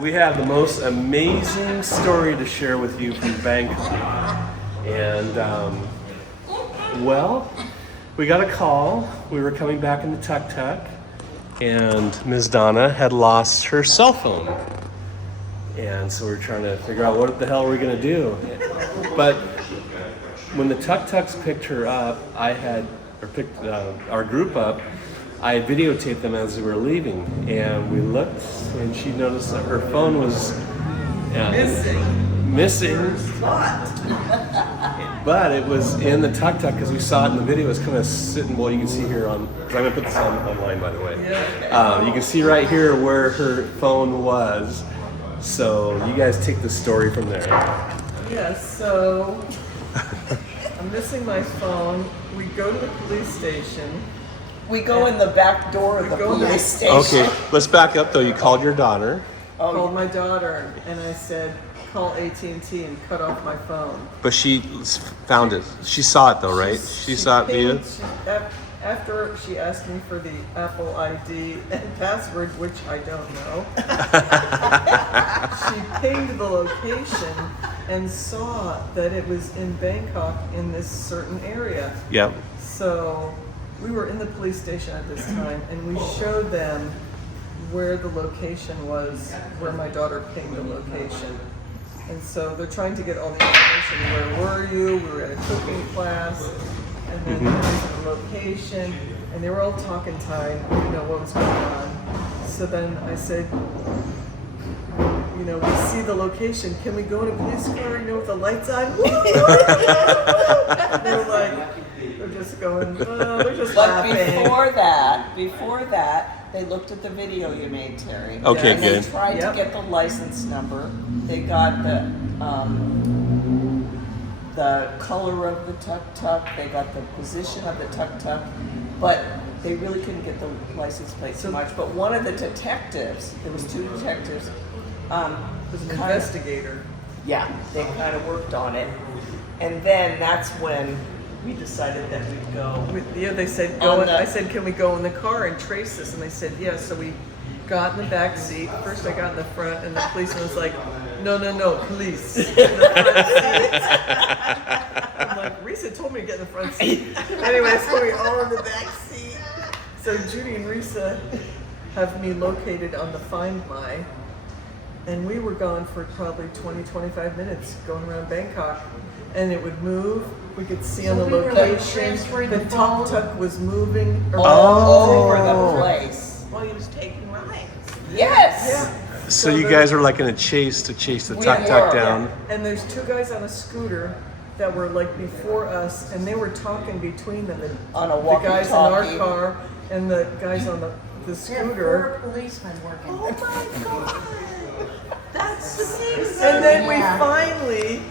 We have the most amazing story to share with you from Bangkok. And, well, we got a call. We were coming back in the tuk-tuk, and Ms. Donna had lost her cell phone. And so we're trying to figure out what the hell we're going to do. But when the tuk-tuks picked her up, picked our group up, I had videotaped them as we were leaving, and we looked, and she noticed that her phone was missing. But it was in the tuk-tuk because we saw it in the video. It was kind of sitting. Well, you can see here on. Because I'm gonna put this online, by the way. You can see right here where her phone was. So you guys take the story from there. Yes. So I'm missing my phone. We go to the police station. We go in the back door of the police station. Okay, let's back up though. You called your daughter. Called my daughter, and I said, call AT&T and cut off my phone. But she found it. She saw it though, right? She saw it via. After she asked me for the Apple ID and password, which I don't know, she pinged the location and saw that it was in Bangkok in this certain area. Yep. So we were in the police station at this time, and we showed them where the location was, where my daughter pinged the location. And so they're trying to get all the information. Where were you? We were at a cooking class, and then there was the location, and they were all talking Thai. We didn't know what was going on. So then I said, we see the location. Can we go in a police car, with the lights on? And they're just going, they're just laughing. But before that, they looked at the video you made, Terry. Okay, and good. They tried to get the license number. They got the color of the tuk-tuk. They got the position of the tuk-tuk, but they really couldn't get the license plate so much. But one of the detectives, there was two detectives, was an investigator. They kind of worked on it, and then that's when we decided that we'd go. They said go. I said, can we go in the car and trace this? And they said yes. So we got in the back seat. First I got in the front, and the policeman was like, no, police. In the front seat. I'm like, Risa told me to get in the front seat. Anyway, so we all in the back seat. So Judy and Risa have me located on the Find My. And we were gone for probably 20-25 minutes going around Bangkok. And it would move. We could see on the location. The tuk-tuk was moving all over the place. Well, he was taking rides. Yes. Yeah. So you guys were like in a chase to chase the tuk-tuk down. And there's two guys on a scooter that were like before us, and they were talking between them. On a the guys in our walkie-talkie. car and the guys on the scooter. Four policemen working. Oh my God. That's amazing. And then we finally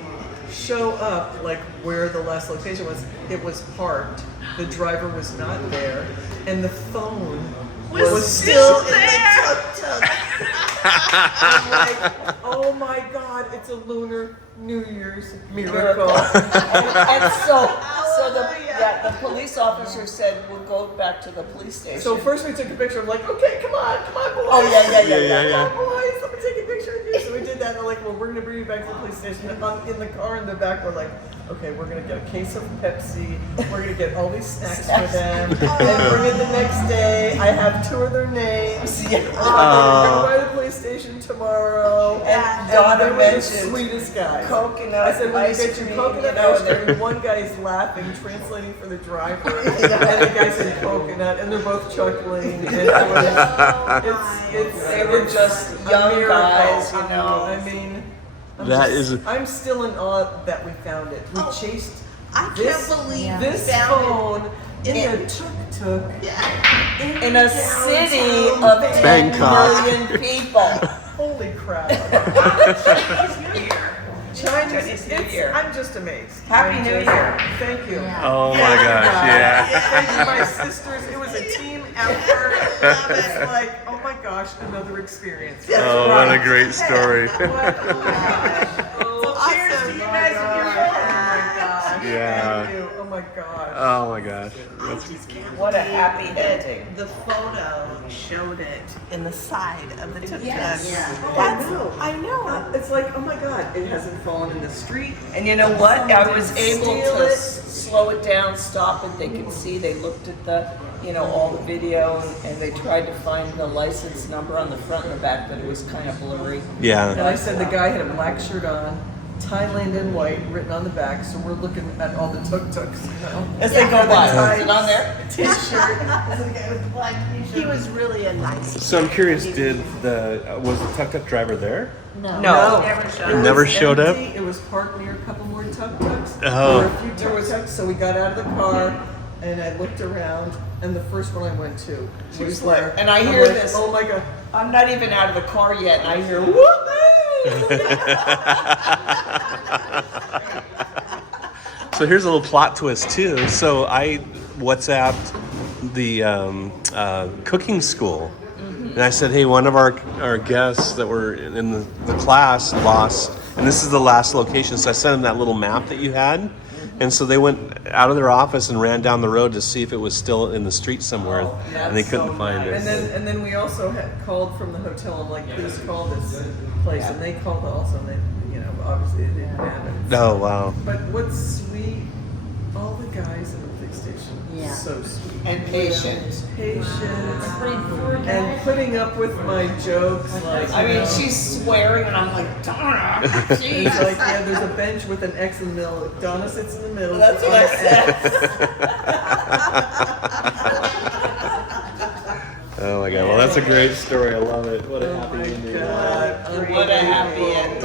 show up like where the last location was. It was parked. The driver was not there, and the phone was still in the tuk-tuk. I'm like, oh my God, it's a lunar New Year's miracle. And so the police officer said, we'll go back to the police station. So first we took a picture. I'm like, okay, come on, boys. Oh, yeah. Come on, boys, let me take a picture of you. So we did that, and they're like, well, we're gonna bring you back to the police station. And in the car in the back, we're like, okay, we're gonna get a case of Pepsi. We're gonna get all these snacks for them, and bring it the next day. I have two of their names. We're gonna go by the police station tomorrow. And Donna they were the mentioned sweetest guys. coconut I said, when you ice get your cream, coconut ice cream, one guy's laughing, translating for the driver, and the guy said coconut, and they're both chuckling. And They were just young guys, I mean, I'm still in awe that we found it. We chased I this, can't believe this found phone in a tuk-tuk in a city of 10 Bangkok. million people. Holy crap. Chinese New Year. Chinese New Year. I'm just amazed. Happy New Year. Thank you. Oh my gosh, yeah. Thank you, my sisters. It was a team effort. It's like, oh my gosh, another experience. Oh, what a great story. Oh my gosh. So cheers to you guys and your Oh my gosh. Yeah. Thank you. Oh my gosh. Oh my gosh. What a happy ending. The photo showed it in the side of the tuk-tuk. Yes. That's, I know. It's like, oh my God, it hasn't fallen in the street. And you know what? I was able Steal to it. slow it down, stop it. They could see. They looked at the, all the video, and they tried to find the license number on the front and the back, but it was kind of blurry. And Yeah. I said the guy had a black shirt on, Thailand in white, written on the back. So we're looking at all the tuk-tuks now. As they go by, Tights, is it on there? T-shirt. He was really a nice. So I'm curious, was the tuk-tuk driver there? No. No. Never showed It up. Never was showed up? empty. It was parked near a couple more tuk-tuks. Oh. There were a few tuk-tuks, so we got out of the car and I looked around, and the first one I went to was there. And I I'm hear like, this. Oh my God. I'm not even out of the car yet, and I hear whoopee. So here's a little plot twist too. So I WhatsApped the cooking school, and I said, "Hey, one of our guests that were in the class lost, and this is the last location." So I sent them that little map that you had, and so they went out of their office and ran down the road to see if it was still in the street somewhere, and they couldn't find it. And then we also had called from the hotel. I'm like, please call this place, and they called also. And they, obviously it didn't have it. Oh wow! But what's sweet, all the guys in the police station, Yeah. so sweet. And patient. Patient. And putting up with my jokes. Like, I mean, she's swearing, and I'm like, Donna, it's jeez. like, yeah, there's a bench with an X in the middle. Donna sits in the middle. That's what I said. Oh my God! Well, that's a great story. I love it. What a happy ending. God. What a happy ending.